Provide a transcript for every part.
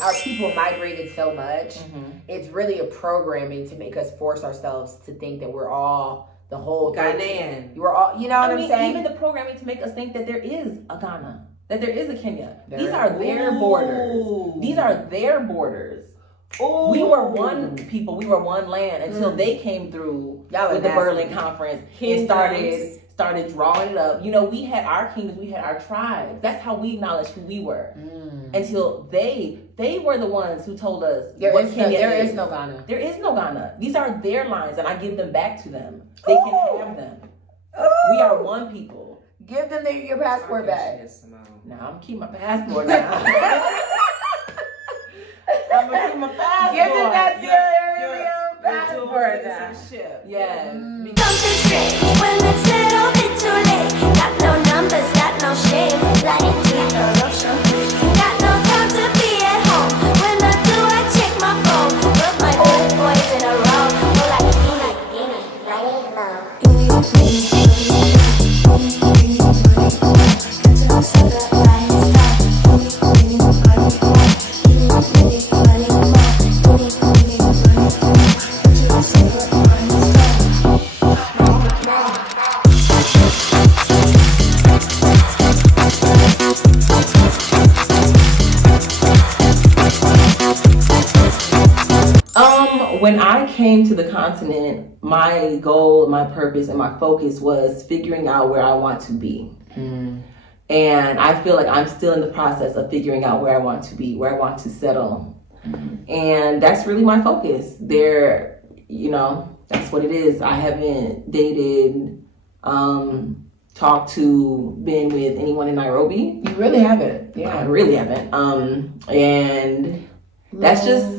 our people migrated so much. It's really a programming to make us force ourselves to think that we're all the whole Ghanaian. We're all, you know what I'm saying? Even the programming to make us think that there is a Ghana, that there is a Kenya. These are their borders. These are their borders. Ooh. We were one people. We were one land until they came through with the Berlin Conference and started drawing it up. You know, we had our kingdoms, we had our tribes. That's how we acknowledged who we were. Until they were the ones who told us there is no Ghana. There is no Ghana. These are their lines, and I give them back to them. They can have them. We are one people. Give them your passport back. Now I'm keeping my passport now. I'm gonna keep my passport. Give them that your passport now. Yes. Something strange when it's little bit too late. Got no numbers, got no shame. Like teeth or lotion. Got no time to be at home. When I do, I check my phone. Put my good boys in a row. Go like When I came to the continent, my goal, my purpose, and my focus was figuring out where I want to be. And I feel like I'm still in the process of figuring out where I want to be, where I want to settle. And that's really my focus. There, you know, that's what it is. I haven't dated, talked to, been with anyone in Nairobi. You really haven't. Yeah, I really haven't. And that's just...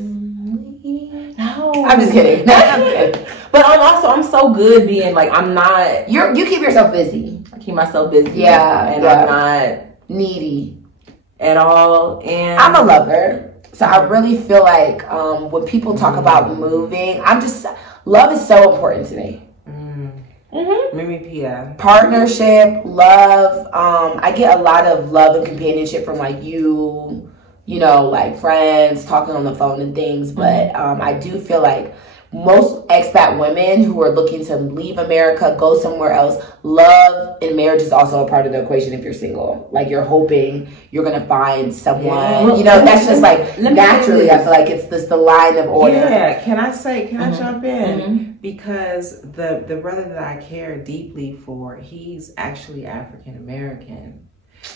No, I'm just kidding. I'm kidding. But I'm so good being like, I'm not. You keep yourself busy. I keep myself busy. Yeah, and I'm not needy at all. And I'm a lover, so I really feel like when people talk about moving, love is so important to me. Mimi Pia. Partnership, love. I get a lot of love and companionship from like you know, like friends talking on the phone and things. But I do feel like most expat women who are looking to leave America, go somewhere else, love and marriage is also a part of the equation if you're single. Like you're hoping you're going to find someone. Yeah. You know, that's just like naturally, I feel like it's just the line of order. Yeah, can I jump in? Because the brother that I care deeply for, he's actually African American.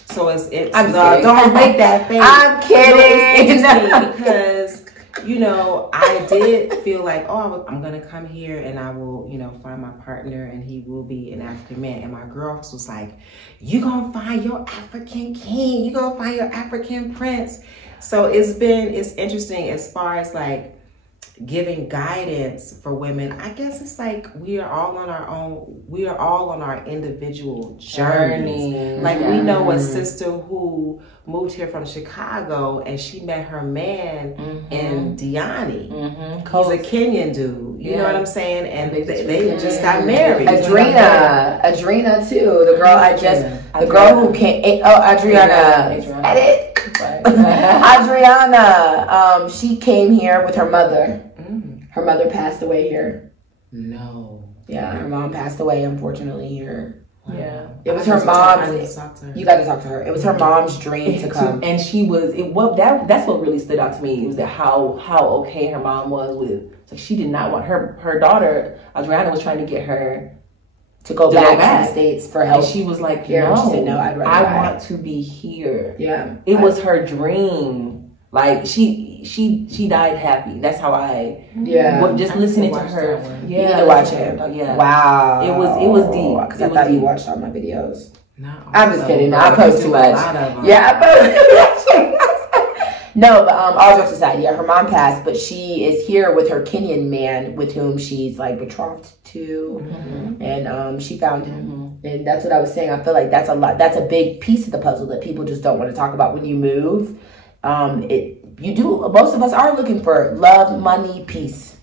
So it's don't make that face. I'm kidding. No, it's interesting because, you know, I did feel like, I'm going to come here and I will, you know, find my partner and he will be an African man. And my girl was like, you going to find your African king. You going to find your African prince. So it's interesting as far as like giving guidance for women. I guess it's like we are all on our individual journeys. Like we know a sister who moved here from Chicago and she met her man in Diani. He's a Kenyan dude. You know what I'm saying? And they just got married. Adrena too. The girl who came. Adriana. Adriana. She came here with her mother. Her mother passed away here. No. Yeah, her mom passed away, unfortunately, here. Wow. Yeah. It was her mom's. You got to talk to her. It was her mom's dream to come. And she was, that's what really stood out to me. It was that how okay her mom was with, like she did not want, her daughter, Adriana, was trying to get her to go back to the States for help. And she was like, here. No, she said, no, I want to be here. Yeah. It was her dream. Like she died happy. That's how just listening to her. Yeah, you need to watch it. Yeah. Wow. It was deep. Because I thought you watched all my videos. No, I'm just kidding. I post too much. Yeah, I post too much. No, but all jokes aside, yeah, her mom passed, but she is here with her Kenyan man with whom she's like betrothed to, and she found him, and that's what I was saying. I feel like that's a big piece of the puzzle that people just don't want to talk about when you move. Most of us are looking for love, money, peace.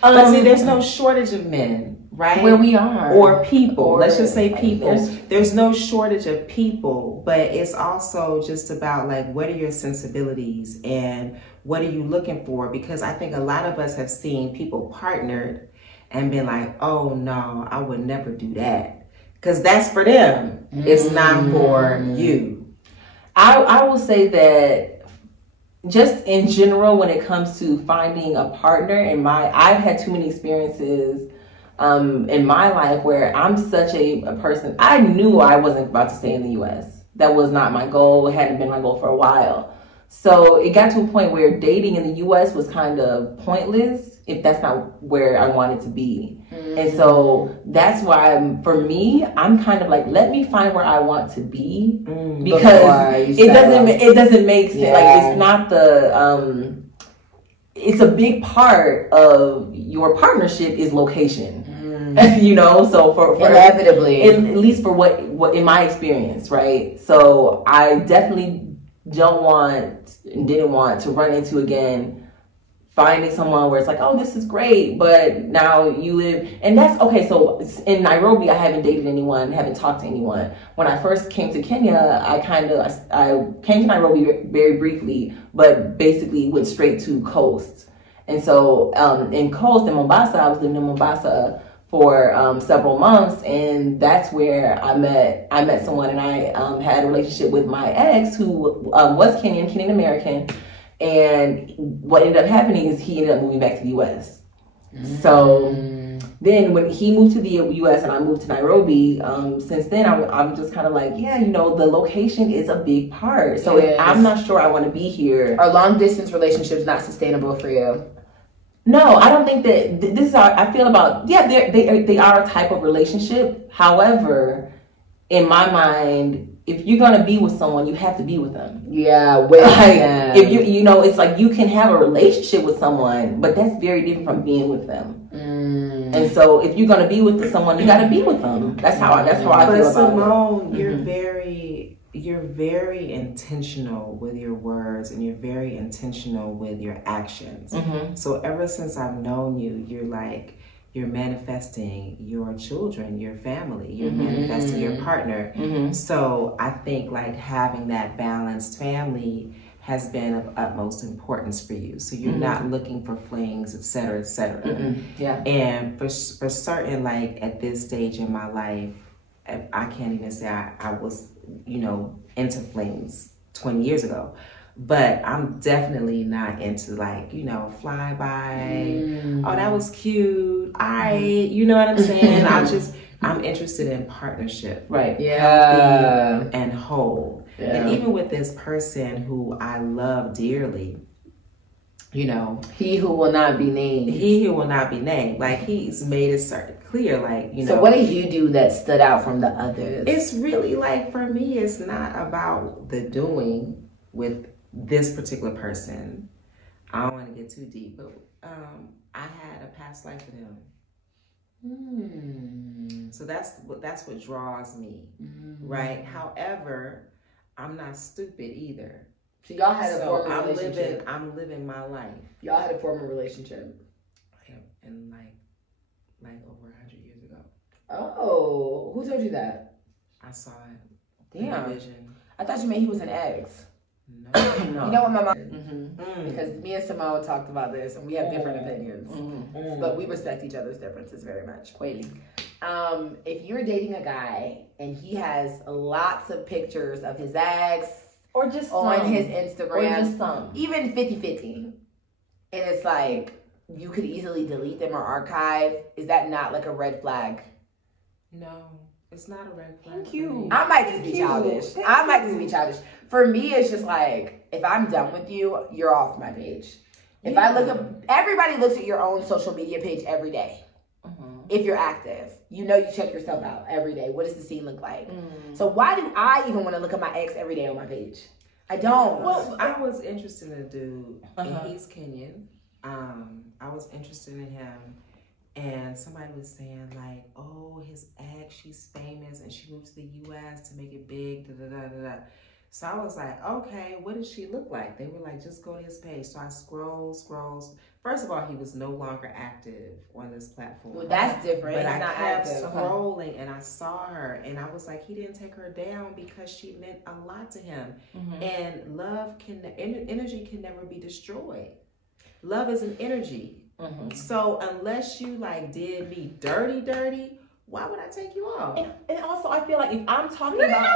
But see, there's no shortage of men, right? Where we are. Or people. Or, let's just say people. there's no shortage of people, but it's also just about like, what are your sensibilities and what are you looking for? Because I think a lot of us have seen people partnered and been like, oh no, I would never do that. Because that's for them. It's not for you. I will say that just in general, when it comes to finding a partner, I've had too many experiences in my life where I'm such a person. I knew I wasn't about to stay in the U.S. That was not my goal. It hadn't been my goal for a while. So it got to a point where dating in the U.S. was kind of pointless if that's not where I wanted to be. And so that's why, for me, I'm kind of like, let me find where I want to be, because it doesn't make sense. Like, it's not the it's a big part of your partnership is location. You know, so for inevitably, at least for what in my experience, right? So I definitely didn't want to run into again finding someone where it's like, oh, this is great, but now you live, and that's okay. So in Nairobi, I haven't dated anyone, haven't talked to anyone. When I first came to Kenya, I came to Nairobi very briefly, but basically went straight to Coast. And so in Mombasa, I was living in Mombasa for several months, and that's where I met someone, and I had a relationship with my ex who was Kenyan American. And what ended up happening is he ended up moving back to the U.S. So then when he moved to the U.S. and I moved to Nairobi, since then I'm just kind of like, yeah, you know, the location is a big part. So if I'm not sure I want to be here. Are long distance relationships not sustainable for you? No, I don't think that this is how I feel about. Yeah, they are a type of relationship. However, in my mind, if you're gonna be with someone, you have to be with them. Yeah, with them. If you know, it's like you can have a relationship with someone, but that's very different from being with them. And so, if you're gonna be with someone, you gotta be with them. That's how I feel about it. But Simone, you're very intentional with your words, and you're very intentional with your actions. So ever since I've known you, you're manifesting your children, your family, you're manifesting your partner. So I think like having that balanced family has been of utmost importance for you. So you're not looking for flings, et cetera, et cetera. Yeah. And for certain, like at this stage in my life, I can't even say I was, you know, into flings 20 years ago. But I'm definitely not into like, you know, flyby. Oh, that was cute. You know what I'm saying? I'm interested in partnership. Right. Yeah. Healthy and whole. Yeah. And even with this person who I love dearly, you know. He who will not be named. He who will not be named. Like, he's made it clear, like, you know. So what did you do that stood out from the others? It's really like, for me, it's not about the doing with this particular person. I don't want to get too deep, but I had a past life with him. So that's what draws me, right? However, I'm not stupid either. So y'all had a formal relationship. I'm living my life. Y'all had a formal relationship. And like over 100 years ago. Oh, who told you that? I saw it. Damn. Vision. I thought you meant he was an ex. No. You know what my mom? Because me and Simone talked about this, and we have different opinions, but we respect each other's differences very much. If you're dating a guy and he has lots of pictures of his ex, or just on his Instagram, or just some, even 50-50, and it's like you could easily delete them or archive, is that not like a red flag? No. It's not a red flag. Thank you. I might just be childish. For me, it's just like, if I'm done with you, you're off my page. If I look up, everybody looks at your own social media page every day. If you're active, you know, you check yourself out every day. What does the scene look like? So why do I even want to look at my ex every day on my page? I don't. Well, I was interested in a dude, and he's Kenyan. I was interested in him. And somebody was saying like, oh, his ex, she's famous and she moved to the U.S. to make it big, da da da da da. So I was like, okay, what does she look like? They were like, just go to his page. So I scroll. First of all, he was no longer active on this platform. Well, that's different. But He's I not kept active. scrolling and I saw her and I was like, he didn't take her down because she meant a lot to him. And energy can never be destroyed. Love is an energy. So unless you like did me dirty, why would I take you off? And also, I feel like if I'm talking about,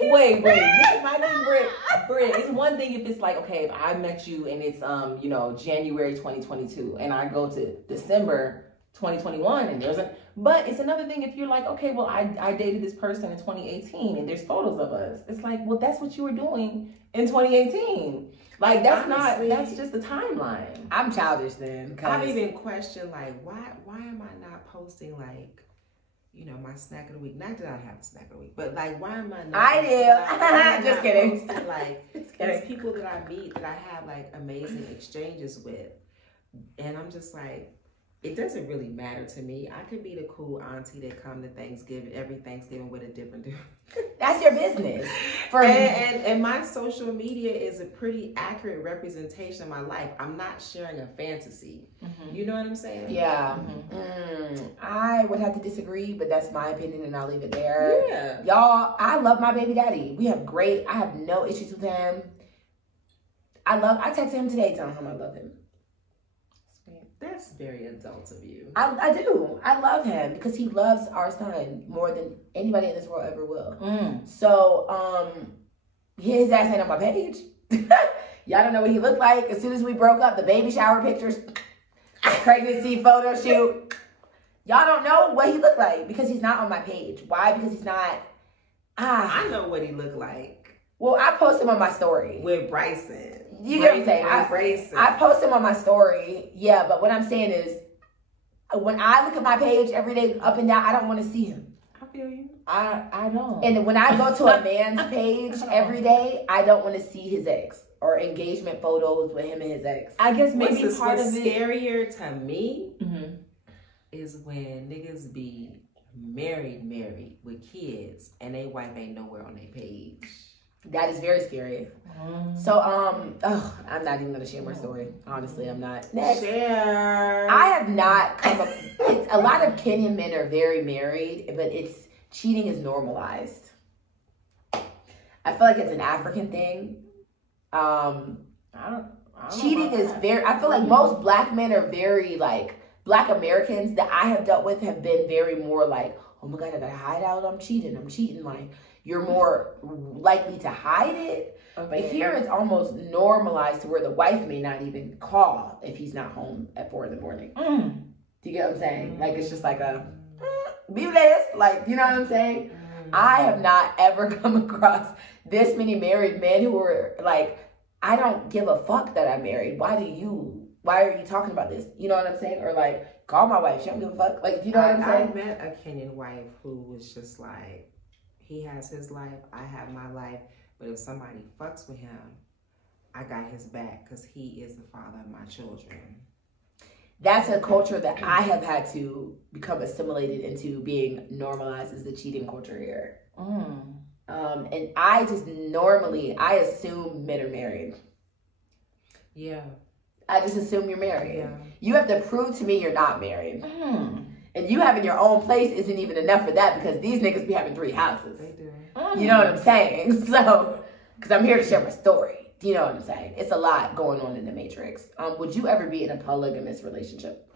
wait, this is my name, Britt. It's one thing if it's like, okay, if I met you and it's you know, January 2022, and I go to December 2021, and but it's another thing if you're like, okay, well, I dated this person in 2018, and there's photos of us. It's like, well, that's what you were doing in 2018. Like that's just the timeline. I'm childish then. I've even questioned like, why am I not posting like, you know, my snack of the week? Not that I have a snack of the week, but like, why am I not? I do. Just kidding. Like, there's people that I meet that I have like amazing exchanges with, and I'm just like, it doesn't really matter to me. I could be the cool auntie that come to every Thanksgiving with a different dude. That's your business. And my social media is a pretty accurate representation of my life. I'm not sharing a fantasy. You know what I'm saying? Yeah. I would have to disagree, but that's my opinion and I'll leave it there. Yeah. Y'all, I love my baby daddy. I have no issues with him. I texted him today telling him I love him. That's very adult of you. I do. I love him because he loves our son more than anybody in this world ever will. So, his ass ain't on my page. Y'all don't know what he looked like. As soon as we broke up, the baby shower pictures, pregnancy photo shoot. Y'all don't know what he looked like because he's not on my page. Why? Because he's not. I know what he looked like. Well, I post him on my story. With Bryson. You get what I'm saying? I post him on my story. Yeah, but what I'm saying is, when I look at my page every day up and down, I don't want to see him. I feel you. I don't. And when I go to a man's page every day, I don't want to see his ex or engagement photos with him and his ex. I guess maybe what's part of it scarier to me is when niggas be married with kids and they wife ain't nowhere on their page. That is very scary. So, I'm not even gonna share my story. Honestly, I'm not. Next, share. I have not come up. A lot of Kenyan men are very married, but cheating is normalized. I feel like it's an African thing. Cheating is very. I feel like most black men are very like black Americans that I have dealt with have been very more like, oh my god, I gotta hide out. I'm cheating. Like. You're more likely to hide it. But here it's almost normalized to where the wife may not even call if he's not home at 4 a.m. Do you get what I'm saying? Like, it's just like a, be blessed. Like, you know what I'm saying? I have not ever come across this many married men who are like, I don't give a fuck that I'm married. Why are you talking about this? You know what I'm saying? Or like, call my wife. She don't give a fuck. Like, you know what I'm saying? I met a Kenyan wife who was just like, he has his life, I have my life, but if somebody fucks with him, I got his back because he is the father of my children. That's a culture that I have had to become assimilated into being normalized as the cheating culture here. And I just I assume men are married. Yeah. I just assume you're married. Yeah. You have to prove to me you're not married. And you having your own place isn't even enough for that because these niggas be having 3 houses. They do. You know what I'm saying? So, because I'm here to share my story. Do you know what I'm saying? It's a lot going on in the Matrix. Would you ever be in a polygamous relationship?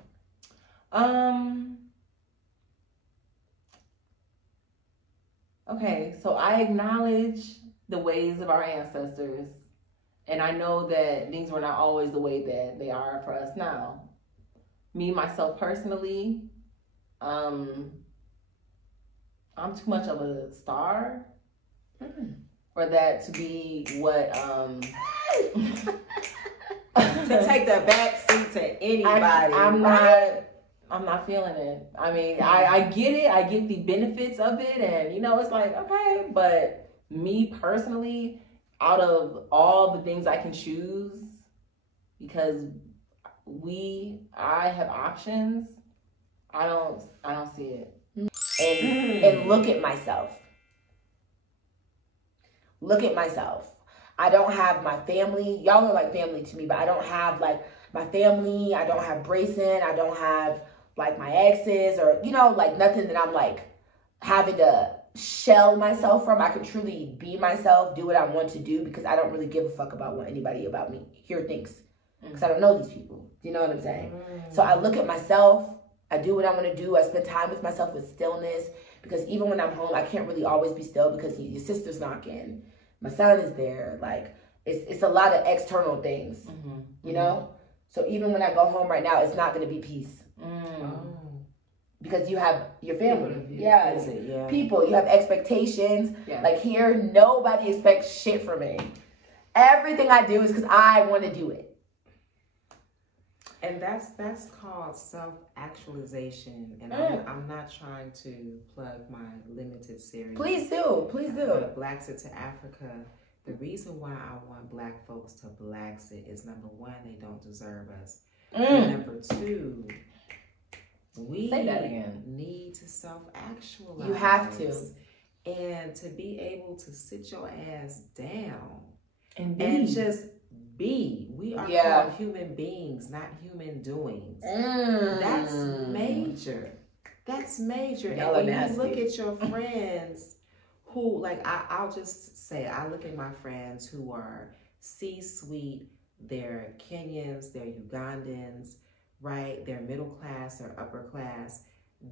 Okay, so I acknowledge the ways of our ancestors. And I know that things were not always the way that they are for us now. Me, myself personally, I'm too much of a star for that to be what to take the back seat to anybody. I'm not feeling it. I mean, I get it. I get the benefits of it, and you know, it's like okay, but me personally, out of all the things I can choose, because I have options. I don't see it. And look at myself. look at myself. I don't have my family. Y'all are like family to me, but I don't have like my family. I don't have Brayson. I don't have like my exes or, you know, like nothing that I'm like having to shell myself from. I can truly be myself, do what I want to do because I don't really give a fuck about what anybody about me here thinks because I don't know these people. You know what I'm saying? So I look at myself. I do what I want to do. I spend time with myself with stillness because even when I'm home, I can't really always be still because your sister's knocking. My son is there. Like, it's a lot of external things, you know? So even when I go home right now, it's not going to be peace. Because you have your family. People. You have expectations. Yeah. Like here, nobody expects shit from me. Everything I do is because I want to do it. And that's called self-actualization. And I'm not trying to plug my limited series. Please do. BLAXIT to Africa. The reason why I want Black folks to BLAXIT is number one, they don't deserve us. And number two, we need to self-actualize. You have to. And to be able to sit your ass down and just be. We are called human beings, not human doings. That's major. That's major. And when you look at your friends who, like, I'll just say, I look at my friends who are C-suite, they're Kenyans, they're Ugandans, right? They're middle class, they're upper class.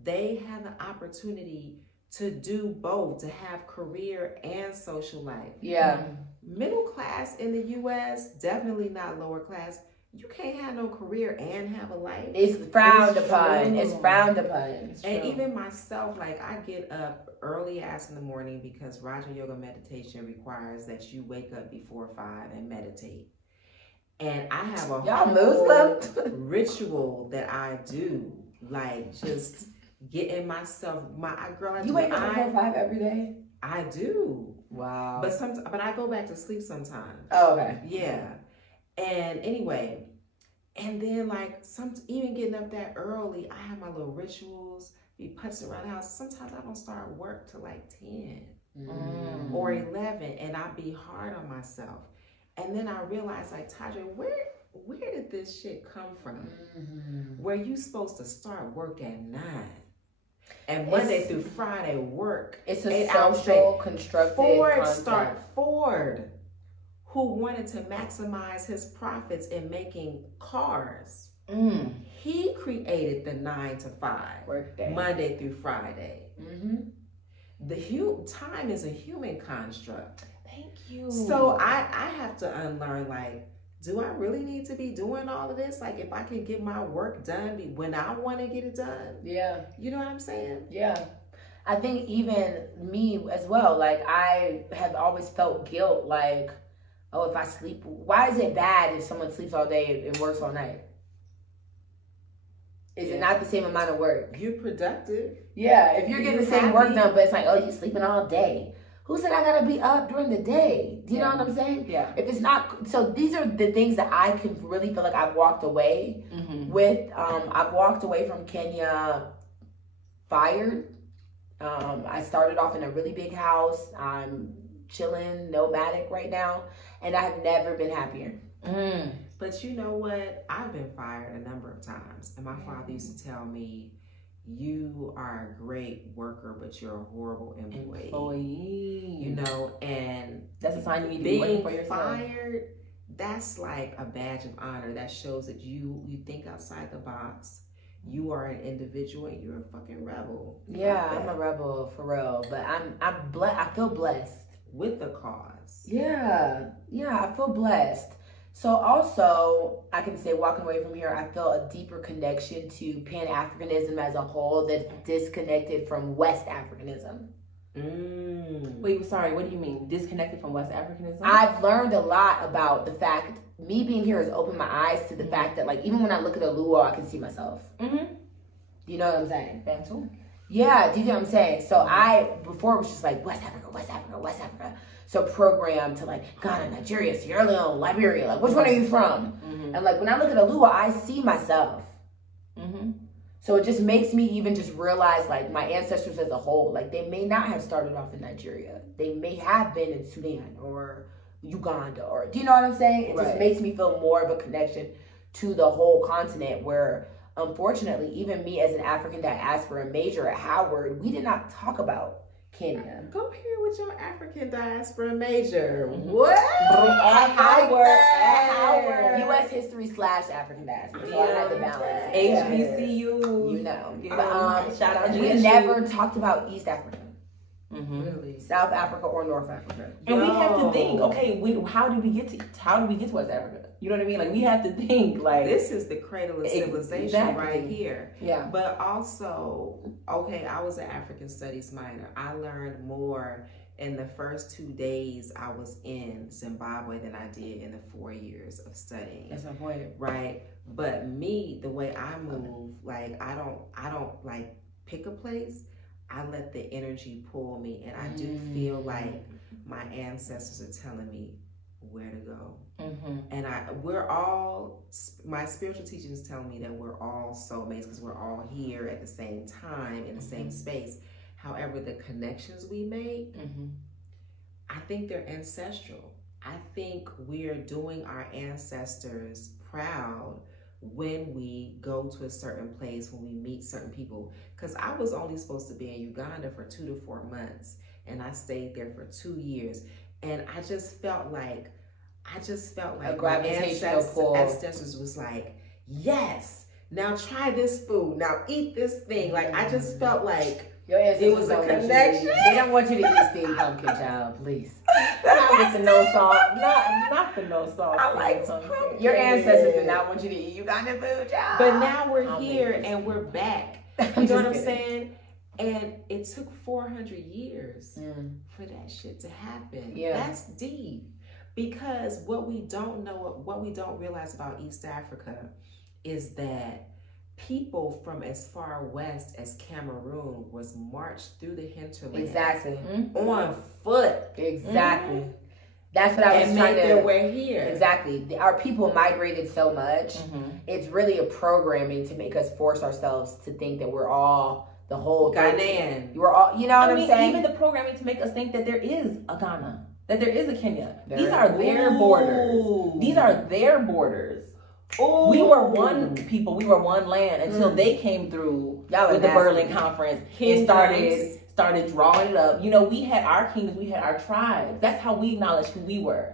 They have the opportunity to do both, to have career and social life. Yeah. Middle class in the U.S., definitely not lower class. You can't have no career and have a life. It's frowned upon. It's frowned upon. And even myself, like I get up early ass in the morning because Raja Yoga meditation requires that you wake up before 5 and meditate. And I have a whole ritual that I do, like just getting myself. You wake up before 5 every day? I do. Wow. But I go back to sleep sometimes. Oh, okay. Yeah. And anyway, and then like even getting up that early, I have my little rituals, be putzing around the house. Sometimes I don't start work till like 10 or 11, and I be hard on myself. And then I realized, like, Toddre, where did this shit come from? Where you supposed to start work at 9? And Monday through Friday work. It's a social constructed Ford, who wanted to maximize his profits in making cars. He created the 9 to 5 workday, Monday through Friday. Time is a human construct. Thank you. So I have to unlearn, like, do I really need to be doing all of this? Like, if I can get my work done when I want to get it done. Yeah. You know what I'm saying? Yeah. I think even me as well, like, I have always felt guilt, like, oh, if I sleep, why is it bad if someone sleeps all day and works all night? Is it not the same amount of work? You're productive. Yeah, if you're getting the same work done, but it's like, oh, you're sleeping all day. Who said I gotta be up during the day? Do you know what I'm saying? Yeah. If it's not, so these are the things that I can really feel like I've walked away with. I've walked away from Kenya fired. I started off in a really big house. I'm chilling, nomadic right now, and I have never been happier. But you know what? I've been fired a number of times, and my father used to tell me, you are a great worker, but you're a horrible employee. You know, and that's a sign you need to be working for yourself. Fired, that's like a badge of honor. That shows that you think outside the box. You are an individual and you're a fucking rebel. Yeah, I'm a rebel for real. But I'm blessed. I feel blessed with the cause. Yeah, I feel blessed. So also, I can say walking away from here, I felt a deeper connection to Pan-Africanism as a whole that's disconnected from West Africanism. Wait, sorry, what do you mean? Disconnected from West Africanism? I've learned a lot about the fact, me being here has opened my eyes to the fact that, like, even when I look at a luau, I can see myself. You know what I'm saying? Bantu? Yeah, do you know what I'm saying? So before it was just like, West Africa, West Africa, West Africa. So programmed to like Ghana, Nigeria, Sierra Leone, Liberia, like which one are you from? And like when I look at a luau, I see myself. So it just makes me even just realize, like, my ancestors as a whole, like, they may not have started off in Nigeria. They may have been in Sudan or Uganda, or, do you know what I'm saying? It just makes me feel more of a connection to the whole continent, where, unfortunately, even me as an African diaspora major at Howard, we did not talk about Kenya. Go here with your African diaspora major. What? At Howard. U.S. history / African diaspora. So I had to balance. HBCU. You know. But, shout out we GSU. never talked about East Africa. Really? South Africa or North Africa. And we have to think, okay, how did we get to West Africa? You know what I mean? Like, we have to think, like, this is the cradle of civilization right here. Yeah. But also, okay, I was an African studies minor. I learned more in the first 2 days I was in Zimbabwe than I did in the 4 years of studying. That's my point. Right? But me, the way I move, like, I don't like pick a place. I let the energy pull me, and I do feel like my ancestors are telling me where to go. And we're all, my spiritual teachings tell me that we're all soulmates because we're all here at the same time in the same space. However, the connections we make, I think they're ancestral. I think we're doing our ancestors proud when we go to a certain place, when we meet certain people. Because I was only supposed to be in Uganda for 2 to 4 months, and I stayed there for 2 years. And I just felt like a gravitational pull. Ancestors was like, yes, now try this food, now eat this thing. Like, I just felt like your ancestors it was a connection. They don't want you to eat steamed pumpkin, child, please. Not with the no salt. Not the no salt. I like pumpkin. Your ancestors did not want you to eat Ugandan food, child. But now we're here and we're back. You know what I'm saying? And it took 400 years for that shit to happen. Yeah. That's deep. Because what we don't know, what we don't realize about East Africa is that people from as far west as Cameroon was marched through the hinterland. Exactly. On foot. Exactly. That's what I was trying to... made their way here. Exactly. Our people migrated so much. It's really a programming to make us force ourselves to think that we're all the whole... Ghanaian. We're all... You know what I'm saying? Even the programming to make us think that there is a Ghana. That there is a Kenya. These are their borders. These are their borders. Ooh. We were one people. We were one land until they came through with the Berlin Conference and started drawing it up. You know, we had our kingdoms, we had our tribes. That's how we acknowledged who we were.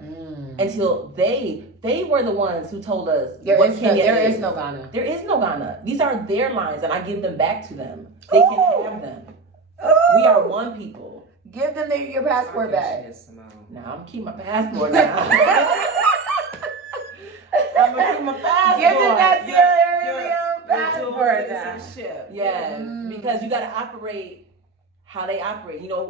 Until they were the ones who told us there is no Ghana. There is no Ghana. These are their lines, and I give them back to them. They can have them. We are one people. Give them your passport back. Now I'm keeping my passport now. I'm gonna keep my passport. Give them that passport citizenship. Yes, because you gotta operate how they operate. You know,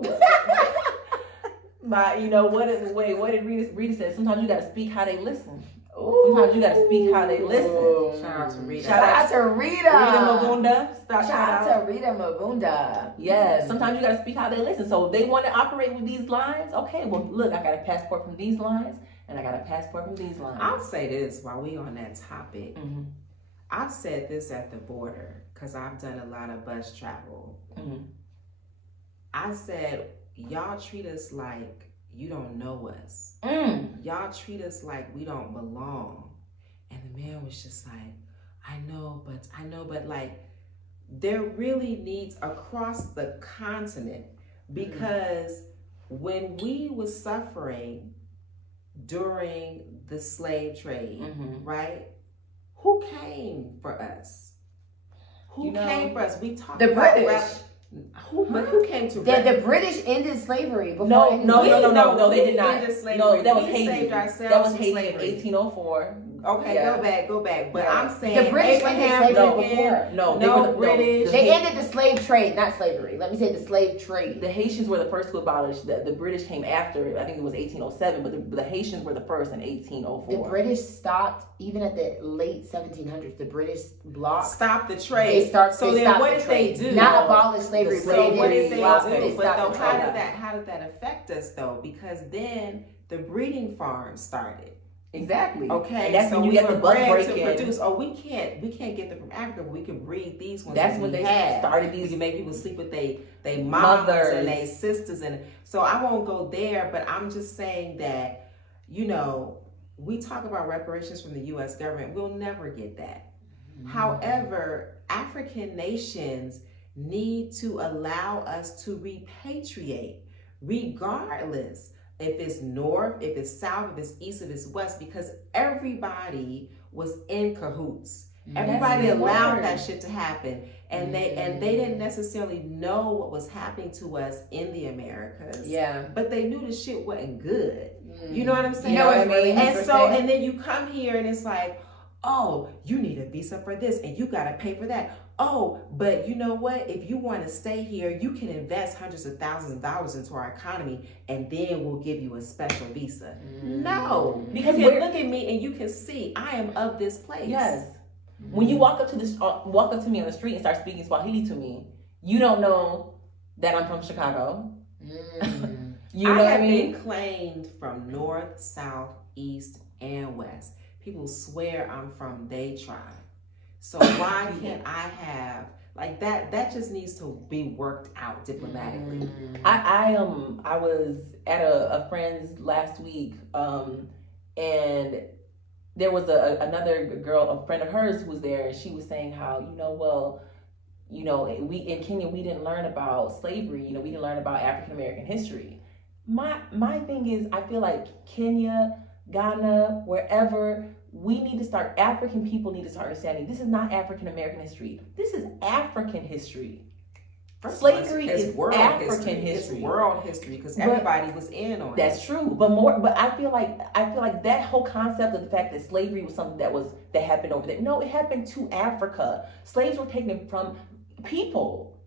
what did Rita say? Sometimes you gotta speak how they listen. Sometimes you gotta speak how they listen. Shout out to Rita. Shout out to Rita. Rita Mavunda. Shout out to Rita Mavunda. Yes, sometimes you gotta speak how they listen. So if they want to operate with these lines, okay, well, look, I got a passport from these lines, and I got a passport from these lines. I'll say this while we on that topic. I've said this at the border because I've done a lot of bus travel. I said, y'all treat us like you don't know us. Y'all treat us like we don't belong. And the man was just like, I know, but like, there really needs across the continent, because when we was suffering during the slave trade, right? Who came for us? Who came for us? We talked the about British. Who came to the British ended slavery before No, they did not. No, that was we Haiti. saved ourselves That was from Haiti slavery. in 1804. Okay, go back. But I'm saying the British ended slavery before. No, British. They ended the slave trade, not slavery. Let me say the slave trade. The Haitians were the first to abolish. The British came after. I think it was 1807, but the Haitians were the first in 1804. The British stopped even at the late 1700s. The British blocked. Stopped the trade. So then what did they do? Not abolish slavery, but so what did they do? But how did that affect us though? Because then the breeding farms started. Exactly. Okay, and that's so when you we get the were buck bred to breaking. produce. Oh, we can't get them from Africa, but we can breed these ones. That's that when we they have. started We these. can make people sleep with they mothers Mothers. and they sisters, and so I won't go there. But I'm just saying that, you know, we talk about reparations from the U.S. government. We'll never get that. However, African nations need to allow us to repatriate, regardless if it's north, if it's south, if it's east, if it's west, because everybody was in cahoots. Everybody allowed that shit to happen, and they didn't necessarily know what was happening to us in the Americas. Yeah. But they knew the shit wasn't good. You know what I'm saying? You know what's really And so, interesting? and then you come here and it's like, oh, you need a visa for this and you got to pay for that. Oh, but you know what? If you want to stay here, you can invest hundreds of thousands of dollars into our economy and then we'll give you a special visa. No, because you can look at me and you can see I am of this place. Yes. When you walk up to me on the street and start speaking Swahili to me, you don't know that I'm from Chicago. You know I what I have mean? been claimed from north, south, east, and west. People swear I'm from their tribe. So why can't I have like that? That just needs to be worked out diplomatically. I was at a friend's last week, and there was another girl, a friend of hers, who was there, and she was saying how, we in Kenya, we didn't learn about slavery. We didn't learn about African American history. My thing is, I feel like Kenya, Ghana, wherever, African people need to start understanding this is not African American history. This is African history. Slavery is African history. It's world history because everybody was in on it. That's true, but I feel like that whole concept of the fact that slavery was something that happened over there. No, it happened to Africa. Slaves were taken from people.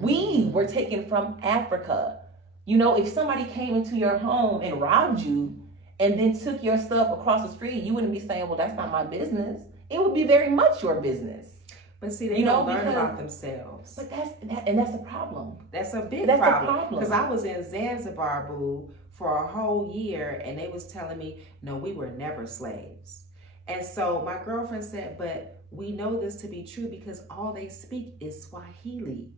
We were taken from Africa. If somebody came into your home and robbed you and then took your stuff across the street, you wouldn't be saying, well, that's not my business. It would be very much your business. But see, they don't learn about themselves. But that's a problem. That's a big That's problem. a problem. Because I was in Zanzibar, boo, for a whole year, and they was telling me, no, we were never slaves. And so my girlfriend said, but we know this to be true because all they speak is Swahili.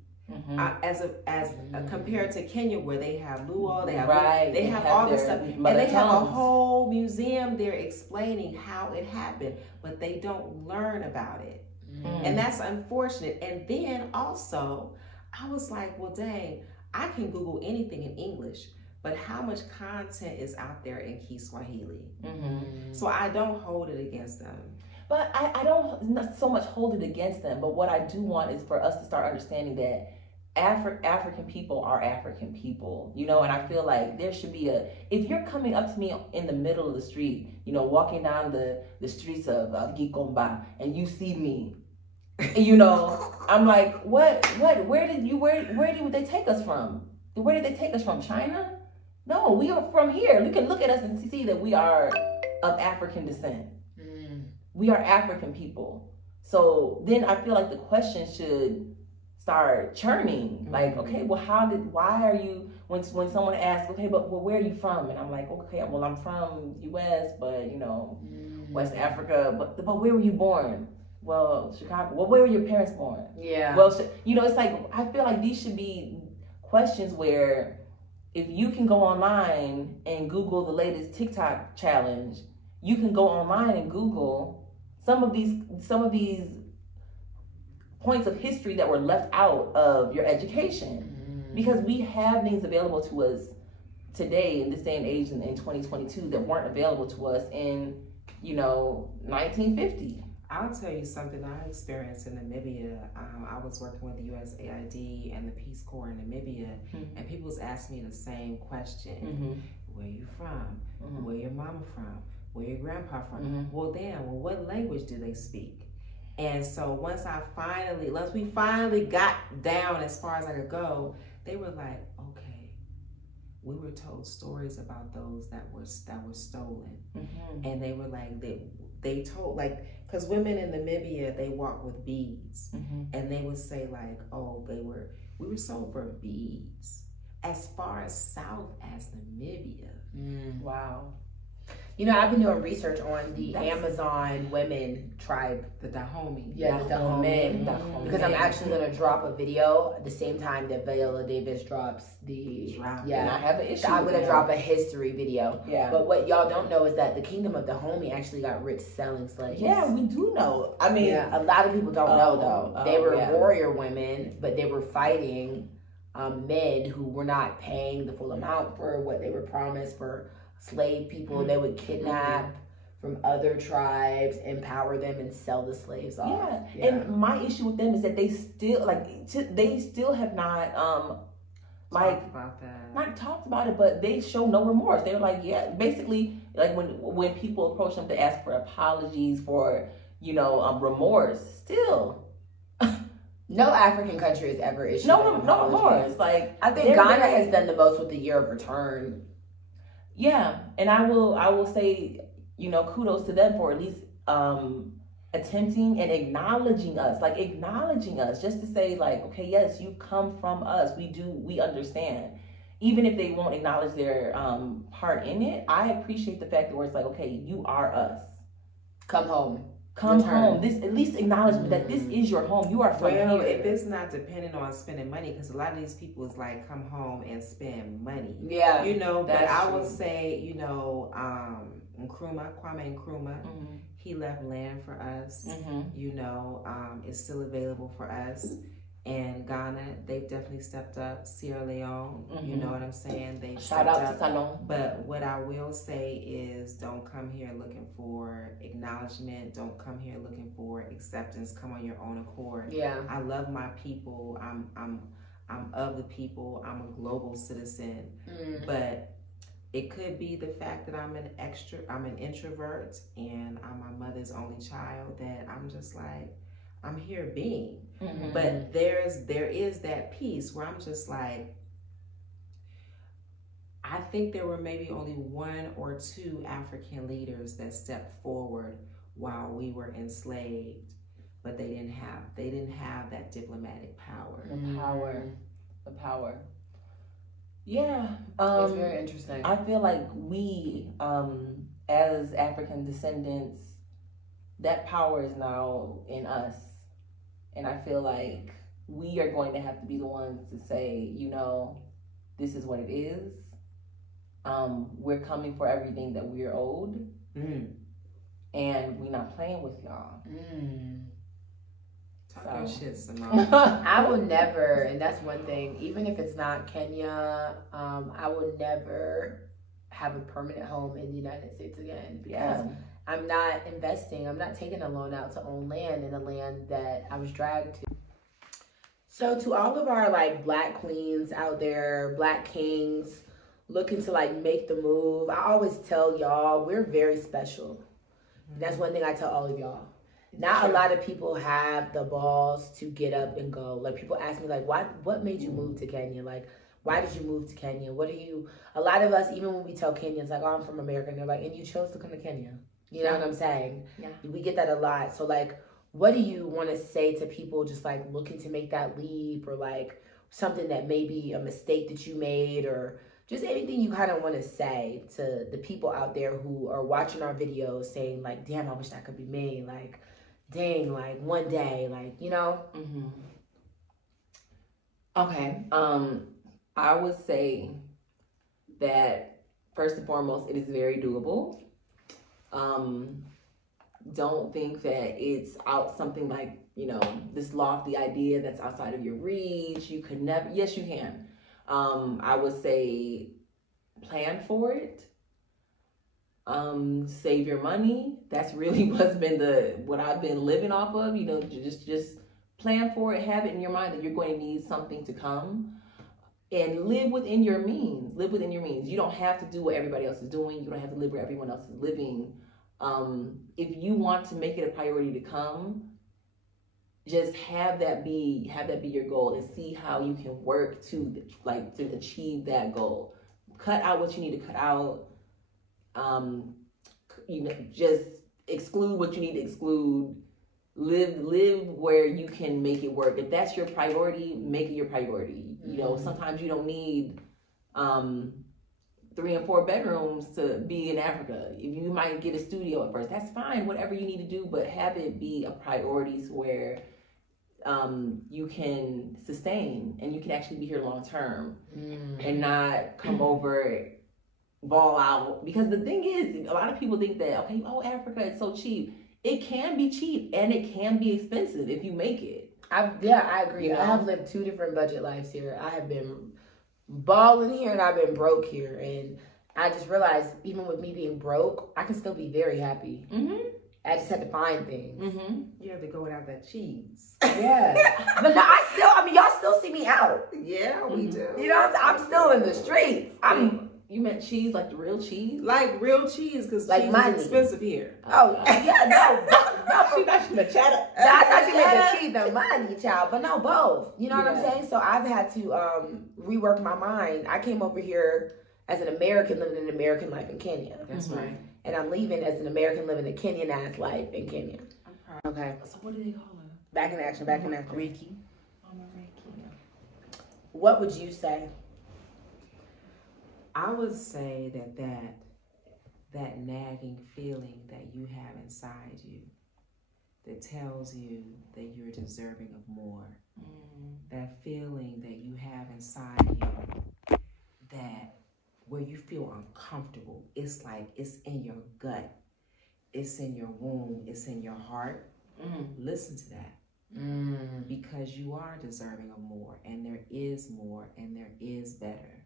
Compared to Kenya, where they have Luo, they have all this stuff, and they have a whole museum there explaining how it happened, but they don't learn about it, and that's unfortunate. And then also, I was like, well, dang, I can Google anything in English, but how much content is out there in Kiswahili? So I don't hold it against them. But I don't not so much hold it against them, but what I do want is for us to start understanding that African people are African people, and I feel like there should be if you're coming up to me in the middle of the street, walking down the streets of Gikomba, and you see me, I'm like, where did they take us from? Where did they take us from? China? No, we are from here. You can look at us and see that we are of African descent. We are African people. So then I feel like the question should start churning. Like, okay, well, why are you, when someone asks, okay, but where are you from? And I'm like, okay, well, I'm from US, but, West Africa, but where were you born? Well, Chicago. Well, where were your parents born? Yeah. Well, it's like, I feel like these should be questions where if you can go online and Google the latest TikTok challenge, you can go online and Google some of these points of history that were left out of your education, because we have things available to us today in this day and age in 2022 that weren't available to us in 1950. I'll tell you something I experienced in Namibia. I was working with the USAID and the Peace Corps in Namibia, and people was asking me the same question. Where you from? Where your mama from? Where your grandpa from? Well, what language do they speak? And so once we finally got down as far as I could go, they were like, okay, we were told stories about those that were stolen. And they were like, they told, like, because women in Namibia, they walk with beads. And they would say like, oh, we were sold for beads as far as south as Namibia. Wow. You know, I've been doing research on the Amazon women tribe. The Dahomey. Yeah, the Dahomey. Because I'm actually going to drop a video at the same time that Viola Davis drops the... And I have an issue. I'm going to drop a history video. Yeah. But what y'all don't know is that the kingdom of Dahomey actually got rich selling slaves. Yeah, we do know. I mean... Yeah, a lot of people don't know, though. They were warrior women, but they were fighting men who were not paying the full amount for what they were promised for slave people. They would kidnap from other tribes, empower them, and sell the slaves off. Yeah. And my issue with them is that they still have not not talked about it, but they show no remorse. They're like, basically, like when people approach them to ask for apologies, for remorse, still. No African country has ever issued no remorse. Like, I think Ghana has done the most with the year of return. Yeah, and I will say, kudos to them for at least attempting and acknowledging us, just to say, like, okay, yes, you come from us. We understand. Even if they won't acknowledge their part in it, I appreciate the fact that where it's like, okay, you are us. Come home. Come home. This at least acknowledgement that this is your home. You are from here. If it's not dependent on spending money, because a lot of these people is like, come home and spend money. Yeah, but I would say, Kwame Nkrumah, he left land for us. It's still available for us. And Ghana, they've definitely stepped up. Sierra Leone, you know what I'm saying? They've Shout out to Salon. But what I will say is, don't come here looking for acknowledgement. Don't come here looking for acceptance. Come on your own accord. Yeah. I love my people. I'm of the people. I'm a global citizen. But it could be the fact that I'm an introvert, and I'm my mother's only child, that I'm just like, I'm here being. But there is that piece where I'm just like, I think there were maybe only 1 or 2 African leaders that stepped forward while we were enslaved, but they didn't have that diplomatic power. The power. Yeah. It's very interesting. I feel like we, as African descendants, that power is now in us. And I feel like we are going to have to be the ones to say, this is what it is. We're coming for everything that we're owed. And we're not playing with y'all. Talk your shit, Simone. I will never, and that's one thing, even if it's not Kenya, I will never have a permanent home in the United States again. Because I'm not investing. I'm not taking a loan out to own land in a land that I was dragged to. So to all of our Black queens out there, Black kings looking to make the move, I always tell y'all, we're very special. That's one thing I tell all of y'all. Not a lot of people have the balls to get up and go. People ask me what made you move to Kenya? Why did you move to Kenya? A lot of us, even when we tell Kenyans, oh, I'm from America, and they're like, and you chose to come to Kenya. You know what I'm saying? Yeah. We get that a lot. So what do you want to say to people just looking to make that leap, or something that may be a mistake that you made, or just anything you kind of want to say to the people out there who are watching our videos saying damn, I wish that could be me. Dang, one day, Okay. I would say that first and foremost, it is very doable. Don't think that it's out something this lofty idea that's outside of your reach. You could never, yes, you can. I would say plan for it. Save your money. That's really what I've been living off of. Just plan for it. Have it in your mind that you're going to need something to come, and live within your means. Live within your means. You don't have to do what everybody else is doing. You don't have to live where everyone else is living. If you want to make it a priority to come, just have that be your goal, and see how you can work to achieve that goal. Cut out what you need to cut out. Just exclude what you need to exclude. Live where you can make it work. If that's your priority, make it your priority. Sometimes you don't need 3 and 4 bedrooms to be in Africa. You might get a studio at first. That's fine, whatever you need to do, but have it be a priority where you can sustain and you can actually be here long term and not come over, ball out. Because the thing is, a lot of people think that, okay, Africa is so cheap. It can be cheap and it can be expensive if you make it. I agree. You know? I have lived 2 different budget lives here. I have been balling here and I've been broke here. And I just realized, even with me being broke, I can still be very happy. I just had to find things. You have to go without that cheese. Yeah. But no, y'all still see me out. Yeah, we do. You know, I'm still in the streets. You meant cheese, like the real cheese? Like real cheese, because like cheese money. is expensive here. Oh, yeah, no. She thought she meant cheddar. I thought you meant the cheese, the money, child. But no, both. You know what I'm saying? So I've had to rework my mind. I came over here as an American living an American life in Kenya. That's right. And I'm leaving as an American living a Kenyan-ass life in Kenya. Okay. So what do they call her? Back in action, back in action. Reiki. What would you say? I would say that nagging feeling that you have inside you that tells you that you're deserving of more. That feeling that you have inside you that where you feel uncomfortable. It's like it's in your gut. It's in your womb. It's in your heart. Listen to that. Because you are deserving of more, and there is more, and there is better.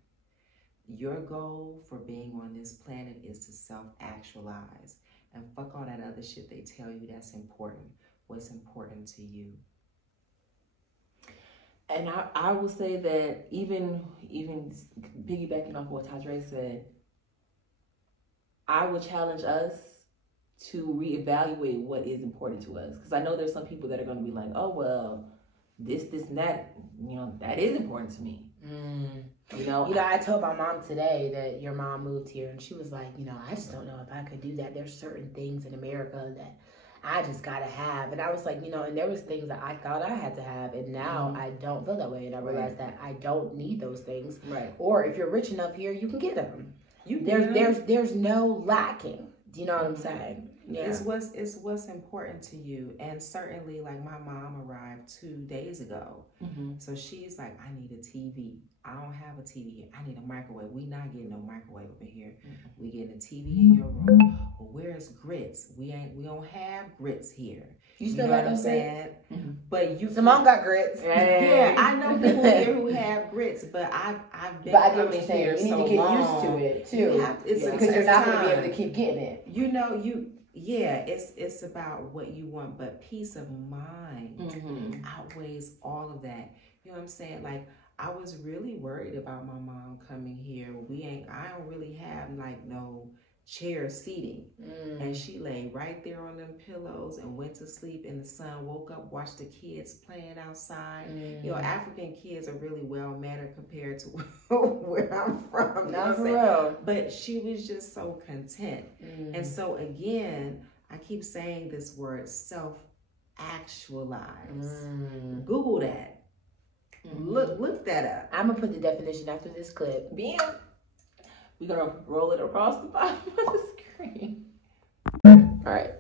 Your goal for being on this planet is to self-actualize. And fuck all that other shit they tell you that's important. What's important to you? And I will say that even piggybacking off what Toddre said, I would challenge us to reevaluate what is important to us. Because I know there's some people that are going to be like, oh, well, this, and that, that is important to me. I told my mom today that your mom moved here, and she was like, I just don't know if I could do that. There's certain things in America that I just gotta have. And I was like, and there was things that I thought I had to have, and now I don't feel that way. And I realized that I don't need those things. Right. Or if you're rich enough here, you can get them. There's no lacking. Do you know what I'm saying? Yeah. It's what's important to you. And certainly, like, my mom arrived 2 days ago. So she's like, I need a TV. I don't have a TV. I need a microwave. We not getting no microwave over here. We getting a TV in your room. Well, where's grits? We don't have grits here. You still know got what I'm saying? But Simone got grits. Yeah, I know people here who have grits, but I've been coming here so long. You need to get used to it too. Because you're not going to be able to keep getting it. It's about what you want, but peace of mind outweighs all of that. You know what I'm saying? Like, I was really worried about my mom coming here. I don't really have like no chair seating. And she lay right there on them pillows and went to sleep in the sun, woke up, watched the kids playing outside. African kids are really well mannered compared to where I'm from. Not for real. But she was just so content. And so again, I keep saying this word, self-actualize. Google that. Look that up. I'm gonna put the definition after this clip. Bam. We're gonna roll it across the bottom of the screen. All right.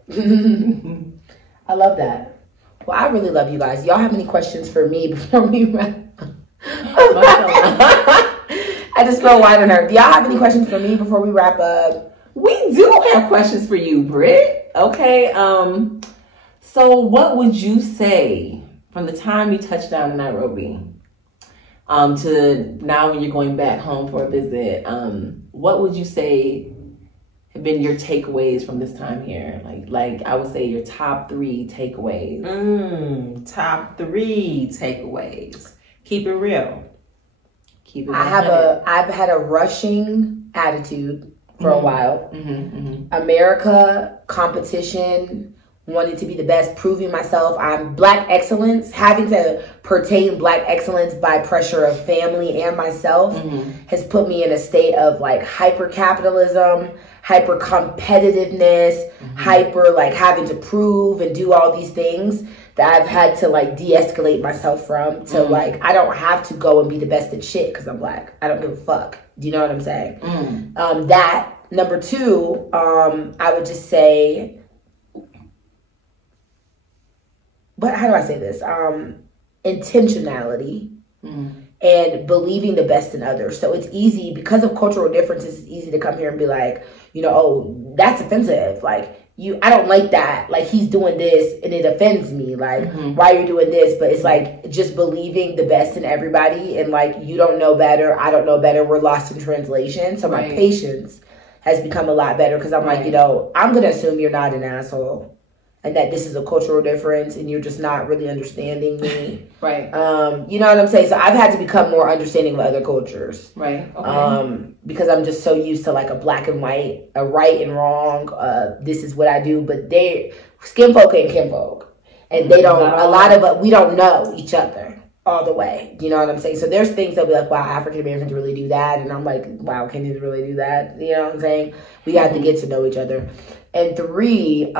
I love that. Well, I really love you guys. Y'all have any questions for me before we wrap? I just feel wide on her. Do y'all have any questions for me before we wrap up? We do have questions for you, Britt. Okay. So what would you say from the time you touched down in Nairobi to now when you're going back home for a visit? What would you say have been your takeaways from this time here? Like I would say your top 3 takeaways. Top 3 takeaways. Keep it real. Keep it. I've had a rushing attitude for a while. America, competition, wanting to be the best, proving myself. I'm Black excellence, having to pertain Black excellence by pressure of family and myself has put me in a state of like hyper capitalism, hyper competitiveness, hyper like having to prove and do all these things that I've had to like de-escalate myself from to like, I don't have to go and be the best at shit because I'm Black. I don't give a fuck. Do you know what I'm saying? That. Number two, I would just say, how do I say this? Intentionality and believing the best in others. So it's easy, because of cultural differences, it's easy to come here and be like, you know, oh, that's offensive. Like, I don't like that. Like, he's doing this and it offends me. Like, why are you doing this? But it's like just believing the best in everybody, and like, you don't know better, I don't know better, we're lost in translation. So my patience has become a lot better, because I'm like, you know, I'm going to assume you're not an asshole and that this is a cultural difference and you're just not really understanding me. You know what I'm saying? So I've had to become more understanding of other cultures. Because I'm just so used to like a black and white, a right and wrong, this is what I do. But they, skin folk ain't kin folk. And they don't, a lot of us, we don't know each other all the way. You know what I'm saying? So there's things they'll be like, wow, African Americans really do that. And I'm like, wow, can you really do that? You know what I'm saying? We have to get to know each other. And three,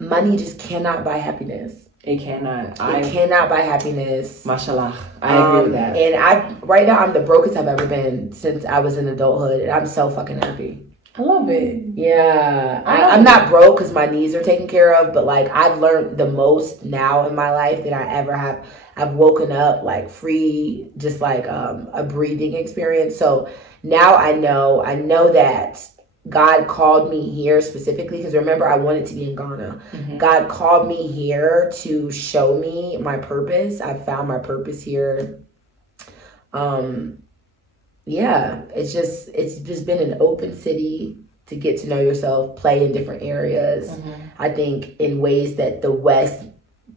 money just cannot buy happiness. It cannot. It cannot buy happiness. Mashallah. I agree with that. And right now, I'm the brokest I've ever been since I was in adulthood. And I'm so fucking happy. I love it. Yeah. I'm not broke because my needs are taken care of. But like, I've learned the most now in my life that I ever have. I've woken up like free, just like a breathing experience. So now I know that God called me here specifically, because remember, I wanted to be in Ghana. God called me here to show me my purpose. I found my purpose here. Yeah, it's just been an open city to get to know yourself, play in different areas. I think in ways that the West,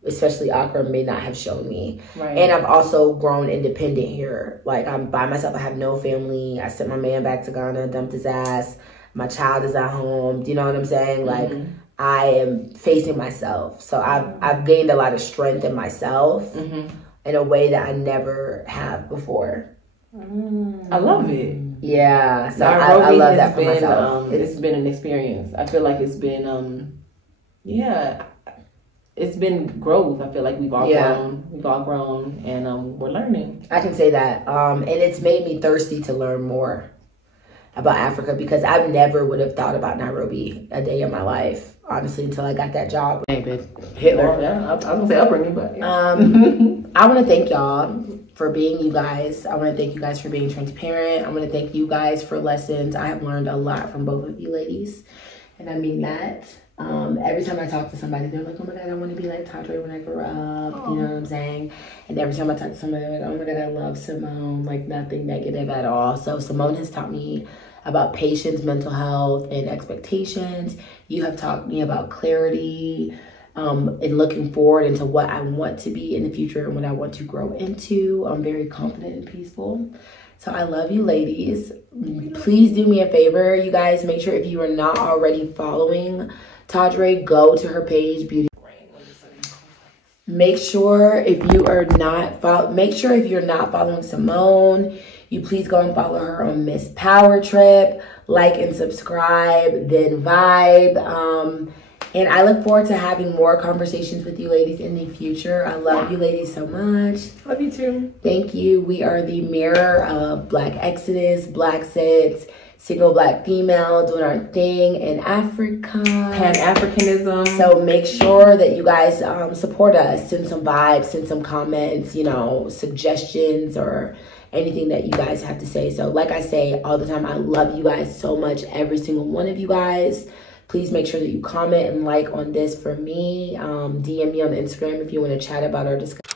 especially Accra, may not have shown me. And I've also grown independent here. Like, I'm by myself. I have no family. I sent my man back to Ghana, dumped his ass. My child is at home. Do you know what I'm saying? Like, I am facing myself. So I've gained a lot of strength in myself in a way that I never have before. I love it. Yeah. So I love that for myself. It's been an experience. I feel like it's been, it's been growth. I feel like we've all grown, and we're learning. I can say that. And it's made me thirsty to learn more about Africa, because I never would have thought about Nairobi a day in my life, honestly, until I got that job. Hitler. I was gonna say upbringing, but I want to thank y'all for being you guys. I want to thank you guys for being transparent. I want to thank you guys for lessons. I have learned a lot from both of you ladies, and I mean that. Every time I talk to somebody, they're like, oh my God, I want to be like Toddre when I grow up. You know what I'm saying? And every time I talk to somebody, they're like, oh my God, I love Simone. Like, nothing negative at all. So Simone has taught me about patience, mental health, and expectations. You have taught me about clarity, and looking forward into what I want to be in the future and what I want to grow into. I'm very confident and peaceful. So I love you ladies. Please do me a favor, you guys. Make sure, if you are not already following Toddre, go to her page, Beauty. Make sure if you're not following Simone, you please go and follow her on Miss Power Trip. Like and subscribe, then vibe. And I look forward to having more conversations with you ladies in the future. I love you ladies so much. Love you too. Thank you. We are the mirror of Black Exodus, BLAXIT, single Black female doing our thing in Africa. Pan-Africanism. So make sure that you guys support us. Send some vibes, send some comments, suggestions, or anything that you guys have to say. So like I say all the time, I love you guys so much, every single one of you guys. Please make sure that you comment and like on this for me. DM me on Instagram if you want to chat about our discussion.